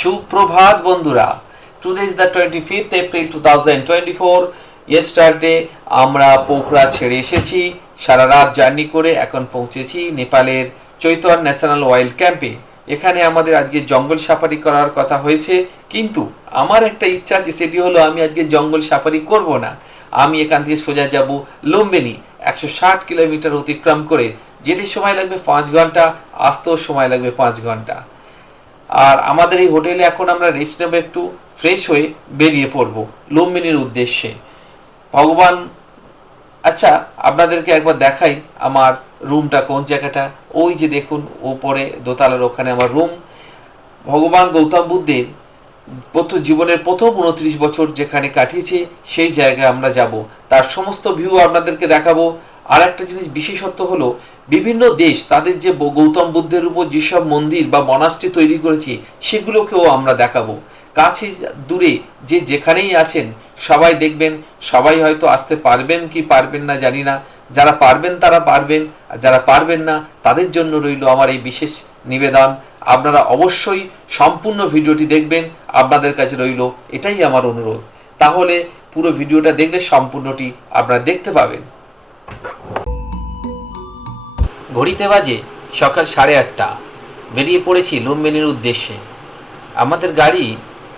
সুপ্রভাত বন্ধুরা। Today is the 25th April 2024। Yesterday আমরা পোখরা ছেড়ে এসেছি, সারা রাত জার্নি করে এখন পৌঁছেছি নেপালের চৈতন ন্যাশনাল ওয়াইল্ড ক্যাম্পে। এখানে আমাদের আজকে জঙ্গল সাফারি করার কথা হয়েছে, কিন্তু আমার একটা ইচ্ছা আছে, সেটি হলো আমি আজকে জঙ্গল সাফারি করব না। আমি এখান থেকে সোজা যাব লুম্বিনী। 160 কিলোমিটার অতিক্রম করে যেতে সময় লাগবে 5 ঘন্টা, আসতেও সময় লাগবে 5 ঘন্টা। আর আমাদের এই হোটেলে এখন আমরা রেস্ট নেব, একটু ফ্রেশ হয়ে বেরিয়ে পড়ব লুম্বিনীর উদ্দেশ্যে। ভগবান, আচ্ছা আপনাদেরকে একবার দেখাই আমার রুমটা কোন জায়গাটা। ওই যে দেখুন ওপরে দোতলার ওখানে আমার রুম। ভগবান গৌতম বুদ্ধের জীবনের প্রথম 29 বছর যেখানে কাটিয়েছে সেই জায়গায় আমরা যাব, তার সমস্ত ভিউ আপনাদেরকে দেখাবো। আর একটা জিনিস বিশেষত্ব হলো, বিভিন্ন দেশ তাদের যে গৌতম বুদ্ধের উপর যেসব মন্দির বা মনাস্ট্রি তৈরি করেছে সেগুলোকেও আমরা দেখাবো। কাছে দূরে যে যেখানেই আছেন সবাই দেখবেন। সবাই হয়তো আসতে পারবেন কি পারবেন না জানি না, যারা পারবেন তারা পারবেন, আর যারা পারবেন না তাদের জন্য রইল আমার এই বিশেষ নিবেদন। আপনারা অবশ্যই সম্পূর্ণ ভিডিওটি দেখবেন, আপনাদের কাছে রইল এটাই আমার অনুরোধ। তাহলে পুরো ভিডিওটা দেখলে সম্পূর্ণটি আপনারা দেখতে পাবেন। ঘড়িতে বাজে সকাল 8:30। বেরিয়ে পড়েছি লুম্বিনীর উদ্দেশ্যে। আমাদের গাড়ি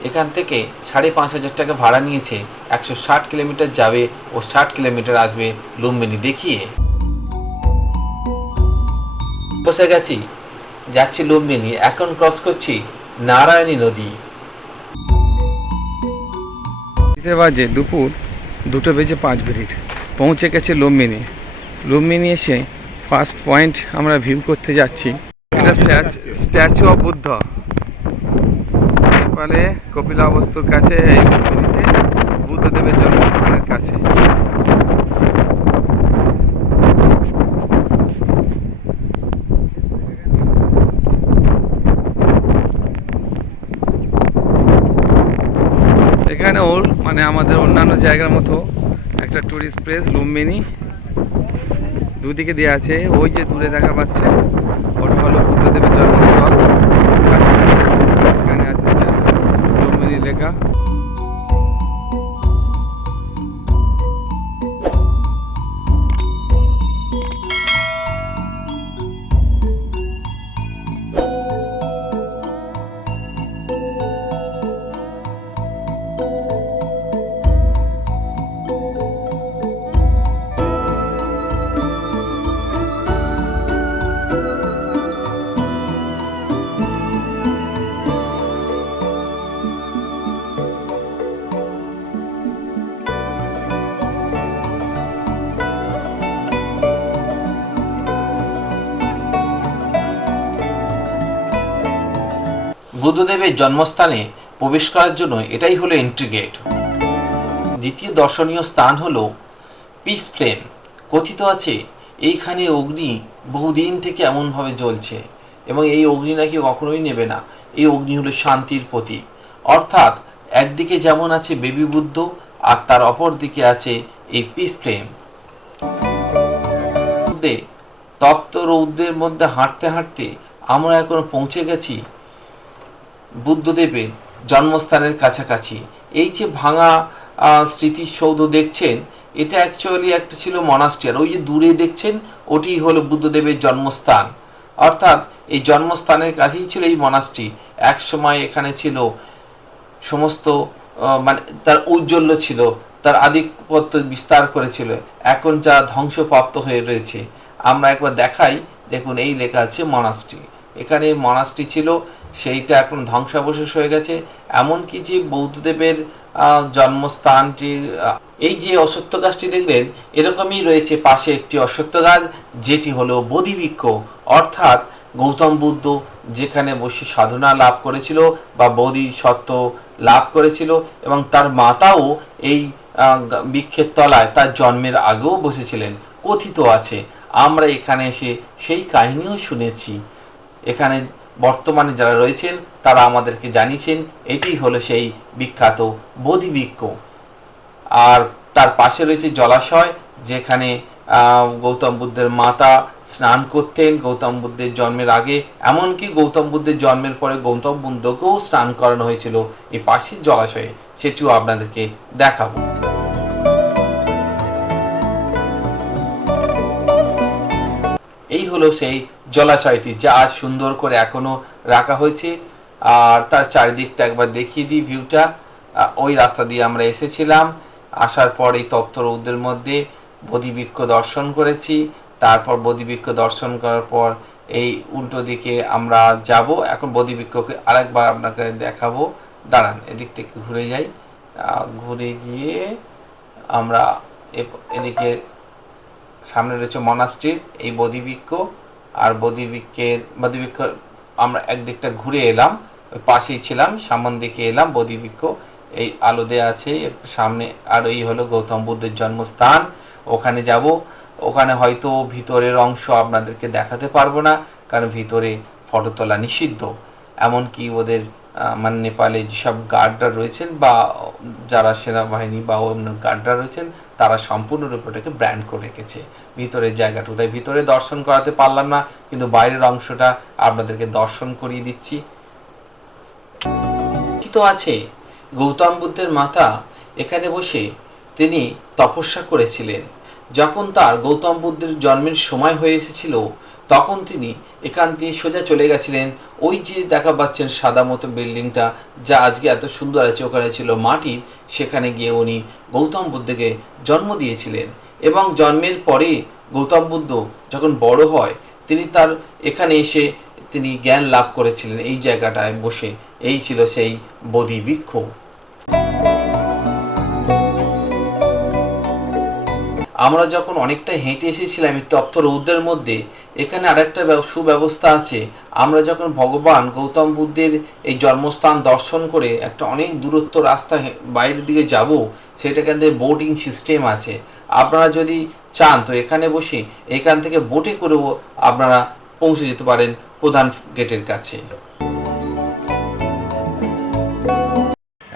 এখান থেকে 5,500 টাকা ভাড়া নিয়েছে। 160 কিলোমিটার যাবে ও 60 কিলোমিটার আসবে লুম্বিনী দেখিয়ে। বসে গেছি, যাচ্ছি লুম্বিনী। এখন ক্রস করছি নারায়ণী নদী। বাজে দুপুর 2:05। পৌঁছে গেছে লুম্বিনী। লুম্বিনী এসে ফার্স্ট পয়েন্ট আমরা ভিউ করতে যাচ্ছি, এটা স্ট্যাচু অফ বুদ্ধ। নেপালে কপিলাবস্তুর কাছে, এই লুম্বিনীতে বুদ্ধদেবের জন্মস্থানের কাছে। এখানেও মানে আমাদের অন্যান্য জায়গার মতো একটা টুরিস্ট প্লেস লুম্বিনী। দুদিকে দেওয়া আছে, ওই যে দূরে দেখা পাচ্ছে ওটা হলো বুদ্ধদেবের জন্মস্থল। এখানে আছে লুম্বিনী লেখা। বুদ্ধদেবের জন্মস্থানে প্রবেশ করার জন্য এটাই হলো এন্ট্রি গেট। দ্বিতীয় দর্শনীয় স্থান হলো পিস ফ্লেম। কথিত আছে এইখানে অগ্নি বহুদিন থেকে এমনভাবে জ্বলছে এবং এই অগ্নি নাকি কখনোই নেবে না। এই অগ্নি হলো শান্তির প্রতীক। অর্থাৎ একদিকে যেমন আছে বেবি বুদ্ধ, আর তার অপর দিকে আছে এই পিস ফ্লেম। তপ্ত রৌদ্রের মধ্যে হাঁটতে হাঁটতে আমরা এখন পৌঁছে গেছি বুদ্ধদেবের জন্মস্থানের কাছাকাছি। এই যে ভাঙা স্মৃতিসৌধ দেখছেন, এটা অ্যাকচুয়ালি একটা ছিল মনাস্ট্রি। আর ওই যে দূরে দেখছেন ওটি হলো বুদ্ধদেবের জন্মস্থান। অর্থাৎ এই জন্মস্থানের কাছেই ছিল এই মনাস্ট্রি। এক সময় এখানে ছিল সমস্ত মানে তার ঔজ্জ্বল্য ছিল, তার আধিপত্য বিস্তার করেছিল। এখন যা ধ্বংসপ্রাপ্ত হয়ে রয়েছে আমরা একবার দেখাই। দেখুন এই লেখা আছে মনাস্ট্রি। এখানে মনাস্ট্রি ছিল, সেইটা এখন ধ্বংসাবশেষ হয়ে গেছে। এমনকি যে বৌদ্ধদেবের জন্মস্থানটি, এই যে অশ্বত্থ গাছটি দেখবেন এরকমই রয়েছে পাশে একটি অশ্বত্থ গাছ, যেটি হলো বোধিবৃক্ষ। অর্থাৎ গৌতম বুদ্ধ যেখানে বসে সাধনা লাভ করেছিল বা বোধিসত্ত্ব লাভ করেছিল, এবং তার মাতাও এই বৃক্ষের তলায় তার জন্মের আগেও বসেছিলেন কথিত আছে। আমরা এখানে এসে সেই কাহিনীও শুনেছি। এখানে বর্তমানে যারা রয়েছেন তারা আমাদেরকে জানিয়েছেন এটি হলো সেই বিখ্যাত বোধিবৃক্ষ। আর তার পাশে রয়েছে জলাশয়, যেখানে গৌতম বুদ্ধের মাতা স্নান করতেন গৌতম বুদ্ধের জন্মের আগে, এমনকি গৌতম বুদ্ধের জন্মের পরে গৌতম বুদ্ধকেও স্নান করানো হয়েছিল এই পাশের জলাশয়ে, সেটিও আপনাদেরকে দেখাবো। এই হলো সেই জলাশয়টি, যা আজ সুন্দর করে এখনো রাখা হয়েছে। আর তার চারিদিকটা একবার দেখিয়ে দিই ভিউটা। ওই রাস্তা দিয়ে আমরা এসেছিলাম, আসার পর এই তপ্ত রৌদ্রের মধ্যে বোধিবৃক্ষ দর্শন করেছি। তারপর বোধিবৃক্ষ দর্শন করার পর এই উল্টো দিকে আমরা যাব। এখন বোধিবৃক্ষকে আরেকবার আপনাকে দেখাবো, দাঁড়ান এদিক থেকে ঘুরে যাই। ঘুরে গিয়ে আমরা এদিকে সামনে রয়েছে মনাস্ট্রির এই বোধিবৃক্ষ, আর বোধিবৃক্ষ আমরা একদিকটা ঘুরে এলাম, ওই পাশেই ছিলাম, সামন দিকে এলাম বোধিবৃক্ষ এই আলো দেয়া আছে সামনে। আর এই হলো গৌতম বুদ্ধের জন্মস্থান, ওখানে যাব। ওখানে হয়তো ভিতরের অংশ আপনাদেরকে দেখাতে পারবো না, কারণ ভিতরে ফটো তোলা নিষিদ্ধ। এমনকি ওদের মানে নেপালে যেসব গার্ডরা রয়েছেন বা যারা সেনাবাহিনী বা অন্য গার্ডরা রয়েছেন, তারা সম্পূর্ণরূপে ওটাকে ব্র্যান্ড করে রেখেছে ভিতরের জায়গাটা। তাই ভিতরে দর্শন করাতে পারলাম না, কিন্তু বাইরের অংশটা আপনাদেরকে দর্শন করিয়ে দিচ্ছি। তো আছে গৌতম বুদ্ধের মাতা এখানে বসে তিনি তপস্যা করেছিলেন। যখন তার গৌতম বুদ্ধের জন্মের সময় হয়ে এসেছিল, তখন তিনি এখান দিয়ে সোজা চলে গেছিলেন ওই যে দেখা পাচ্ছেন সাদা মতো বিল্ডিংটা, যা আজকে এত সুন্দর আছে, ওখানে ছিল মাটির। সেখানে গিয়ে উনি গৌতম বুদ্ধকে জন্ম দিয়েছিলেন। এবং জন্মের পরে গৌতম বুদ্ধ যখন বড় হয়, তিনি তার এখানে এসে তিনি জ্ঞান লাভ করেছিলেন এই জায়গাটায় বসে। এই ছিল সেই বোধিবৃক্ষ। আমরা যখন অনেকটা হেঁটে এসেছিলাম এই তপ্ত রৌদ্রের মধ্যে, এখানে আরেকটা সুব্যবস্থা আছে। আমরা যখন ভগবান গৌতম বুদ্ধের এই জন্মস্থান দর্শন করে একটা অনেক দূরত্ব রাস্তা বাইরের দিকে যাব, সেটাকে বোটিং সিস্টেম আছে। আপনারা যদি চান তো এখানে বসে এখান থেকে বোটে করেও আপনারা পৌঁছে যেতে পারেন প্রধান গেটের কাছে।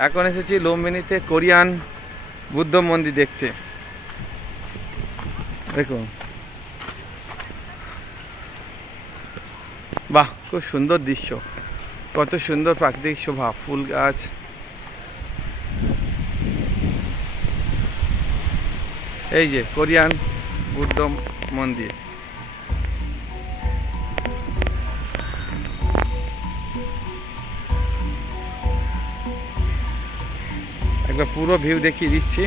এখন এসেছি লুম্বিনীতে কোরিয়ান বুদ্ধ মন্দির দেখতে। দেখুন, বাহ, খুব সুন্দর দৃশ্য, কত সুন্দর প্রাকৃতিক শোভা, ফুল গাছ। এই যে কোরিয়ান বুদ্ধ মন্দির। একবার পুরো ভিউ দেখিয়ে দিচ্ছি।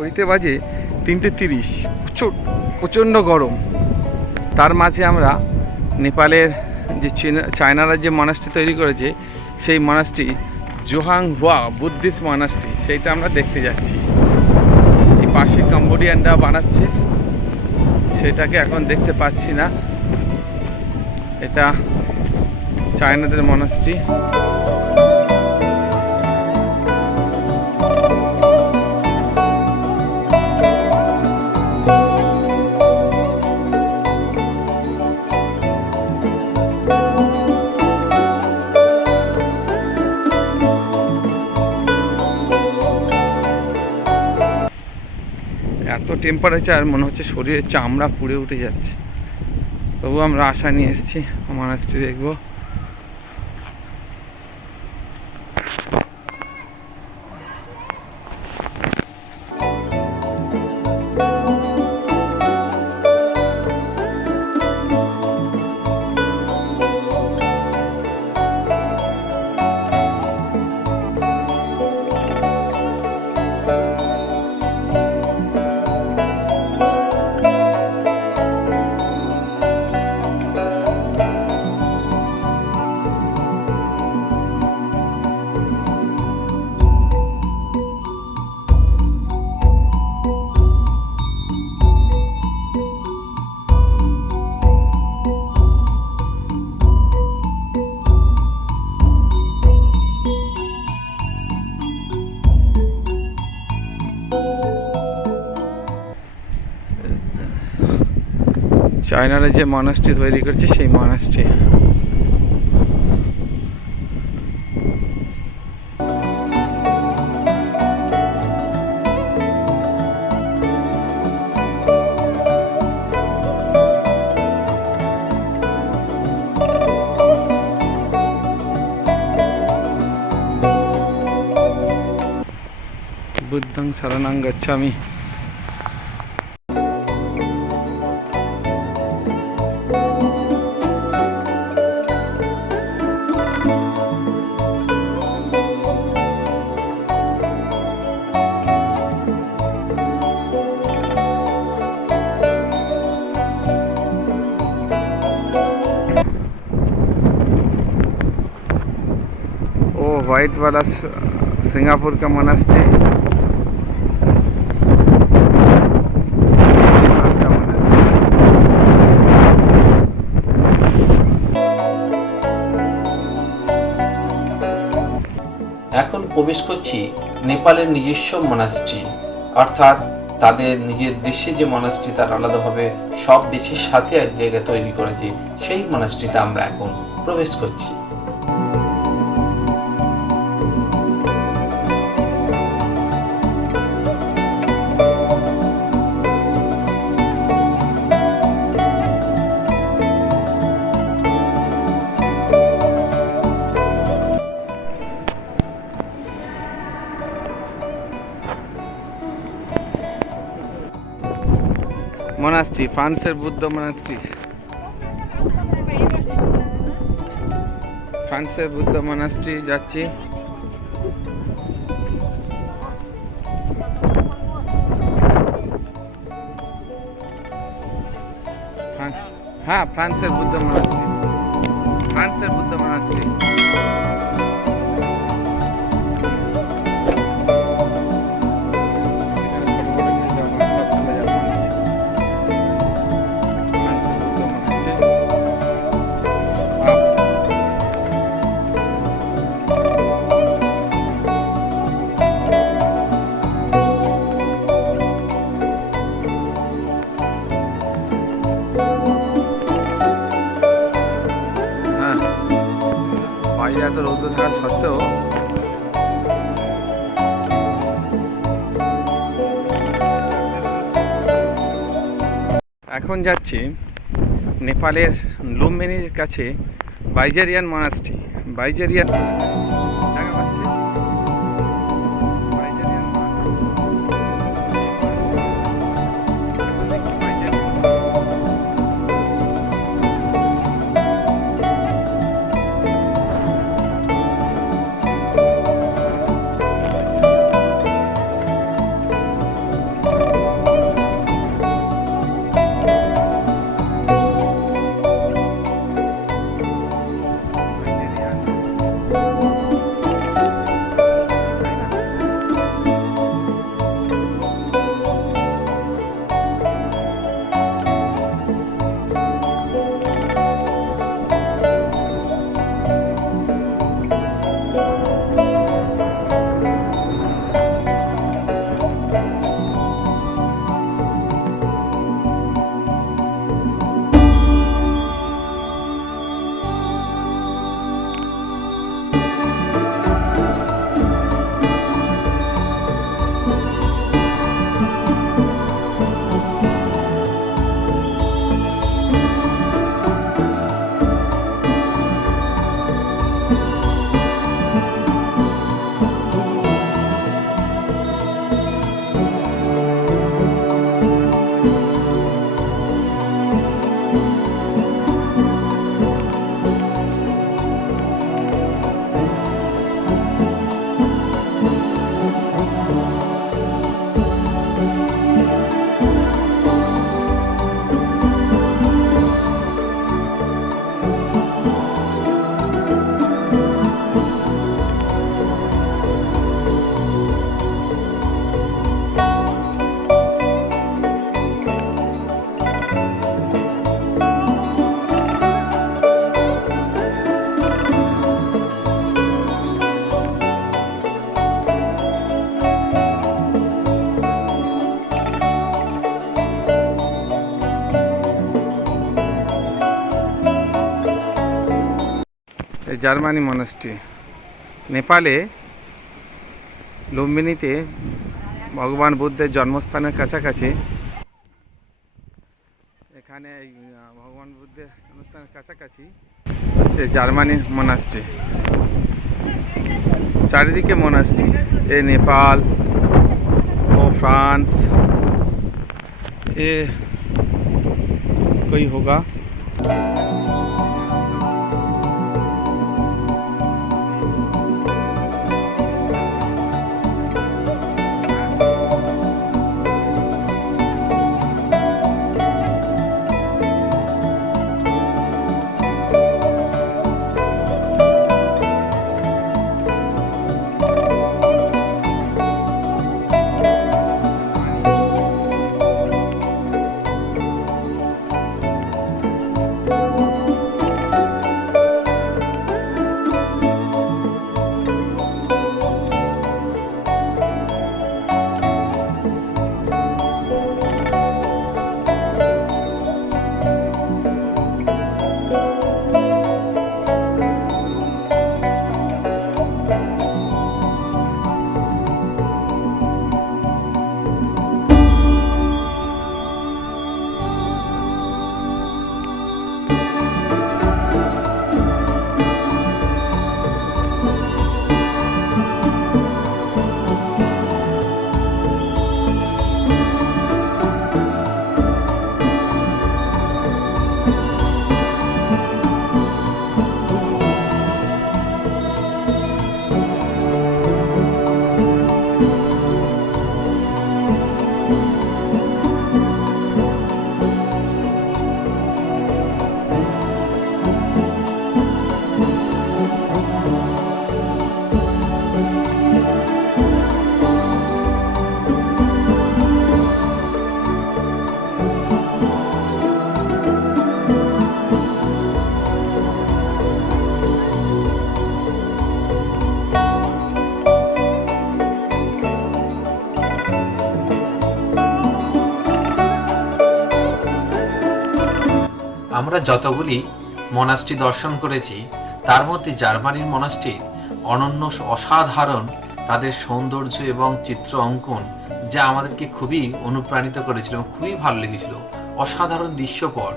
ঘড়িতে বাজে 3:30, প্রচণ্ড গরম। তার মাঝে আমরা নেপালের যে চায়নারা যে মনাস্ট্রি তৈরি করেছে, সেই মনাস্ট্রি জোহাং হুয়া বুদ্ধিস্ট মনাস্ট্রি, সেইটা আমরা দেখতে যাচ্ছি। এই পাশে কম্বোডিয়ানরা বানাচ্ছে, সেটাকে এখন দেখতে পাচ্ছি না। এটা চায়নাদের মনাস্ট্রি। এত টেম্পারেচার, মনে হচ্ছে শরীরের চামড়া পুড়ে উঠে যাচ্ছে। তবু আমরা আশা নিয়ে এসেছি মনাস্ট্রি দেখবো। চায়নারা যে মনাস্ট্রি তৈরি করছে সেই মনাস্ট্রি। বুদ্ধং শরণং গচ্ছামি। वो वाइट वाला सिंगापुर का मोनास्ट्री, এখন প্রবেশ করছি নেপালের নিজস্ব মনাস্ট্রি, অর্থাৎ তাদের নিজের দেশে যে মনাস্ট্রি তার আলাদাভাবে সব দেশের সাথে এক জায়গায় তৈরি করেছে, সেই মনাস্ট্রিতে আমরা এখন প্রবেশ করছি। মনাস্ট্রি, ফ্রান্সের বুদ্ধ মনাস্ট্রি, ফ্রান্সের বুদ্ধ মনাস্ট্রি যাচ্ছি। হ্যাঁ, ফ্রান্সের বুদ্ধ মনাস্ট্রি, ফ্রান্সের বুদ্ধ মনাস্ট্রি। বাইরে এত রৌদ্র থাকা সত্ত্বেও এখন যাচ্ছি নেপালের লুম্বিনীর কাছে বাইজেরিয়ান মনাস্ট্রি। বাইজেরিয়ান দেখা পাচ্ছে বাইজেরিয়ান মনাস্ট্রি। এখন দেখছি বাইজেরিয়ান। Germany monastery. নেপালে লুম্বিনীতে ভগবান বুদ্ধের জন্মস্থানের কাছাকাছি, এখানে ভগবান বুদ্ধের জন্মস্থানের কাছাকাছি জার্মানি মনাস্ট্রি। চারিদিকে মনাস্ট্রি, এ নেপাল ও फ्रांस, ये कोई होगा। আমরা যতগুলি মনাস্ট্রি দর্শন করেছি তার মধ্যে জার্মানির মনাস্ট্রির অনন্য অসাধারণ তাদের সৌন্দর্য এবং চিত্র অঙ্কন যা আমাদেরকে খুবই অনুপ্রাণিত করেছিল এবং খুবই ভালো লেগেছিল। অসাধারণ দৃশ্যপট।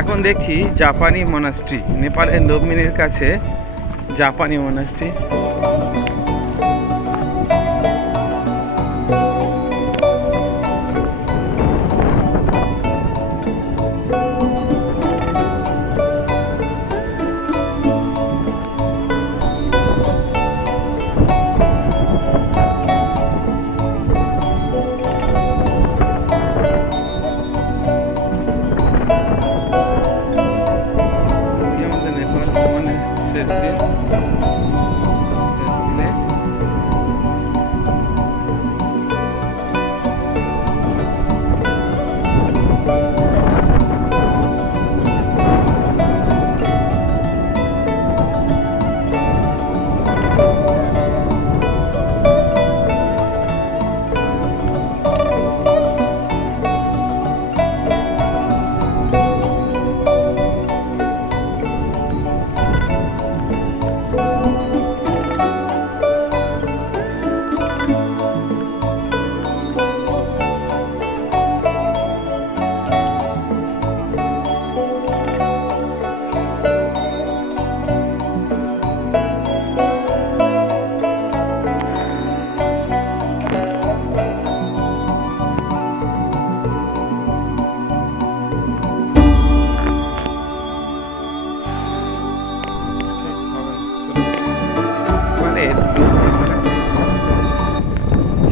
এখন দেখছি জাপানি মনাস্ট্রি, নেপালের লুম্বিনীর কাছে জাপানি মনাস্ট্রি। আমাদের নেপাল মানে শেষ দিন।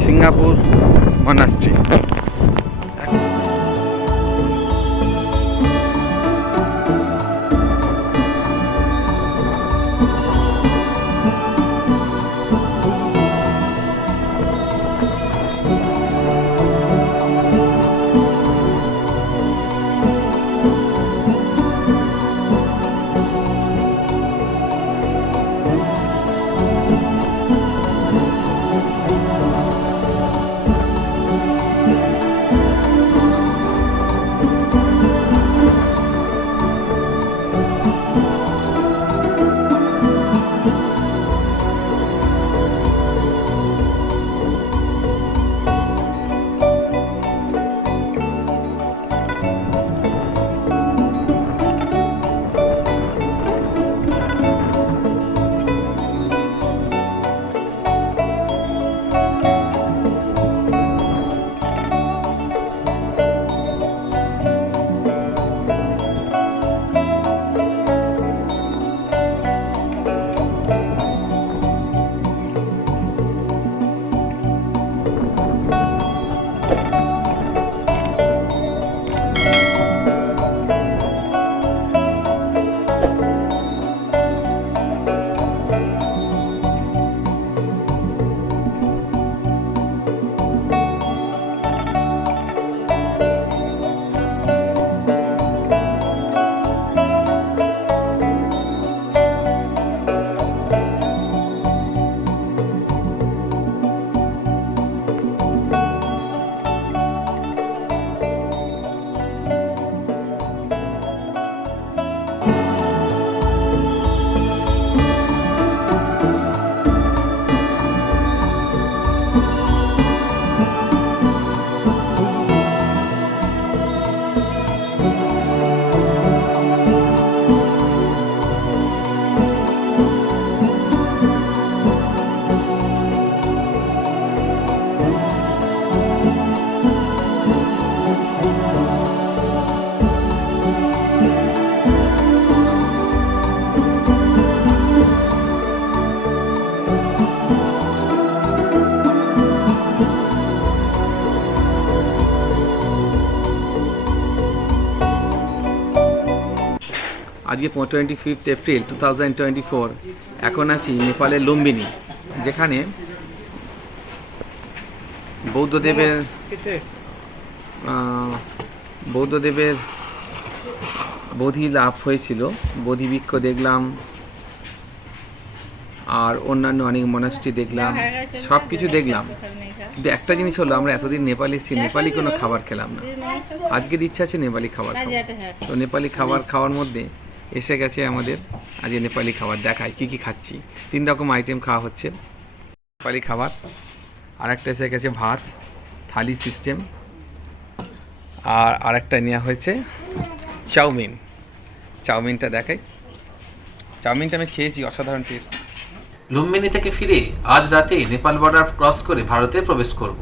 Singapore monastery. আজকে 25 এপ্রিল 2024। এখন আছি নেপালের লুম্বিনী, যেখানে বৌদ্ধদেবের বোধি লাভ হয়েছিল। বোধি বৃক্ষ দেখলাম, আর অন্যান্য অনেক মনাস্ট্রি দেখলাম, সব কিছু দেখলাম। কিন্তু একটা জিনিস হলো, আমরা এতদিন নেপালি এসেছি, নেপালি কোনো খাবার খেলাম না। আজকের ইচ্ছা আছে নেপালি খাবার খাওয়া। তো নেপালি খাবার খাওয়ার মধ্যে এসে গেছে আমাদের আজকে নেপালি খাবার। দেখায় কী কী খাচ্ছি। 3 রকম আইটেম খাওয়া হচ্ছে নেপালি খাবার। আর একটা এসে গেছে ভাত থালি সিস্টেম, আর আরেকটা নেওয়া হয়েছে চাউমিন। চাউমিনটা দেখাই। চাউমিনটা আমি খেয়েছি, অসাধারণ টেস্ট। লুম্বিনী থেকে ফিরে আজ রাতে নেপাল বর্ডার ক্রস করে ভারতে প্রবেশ করব।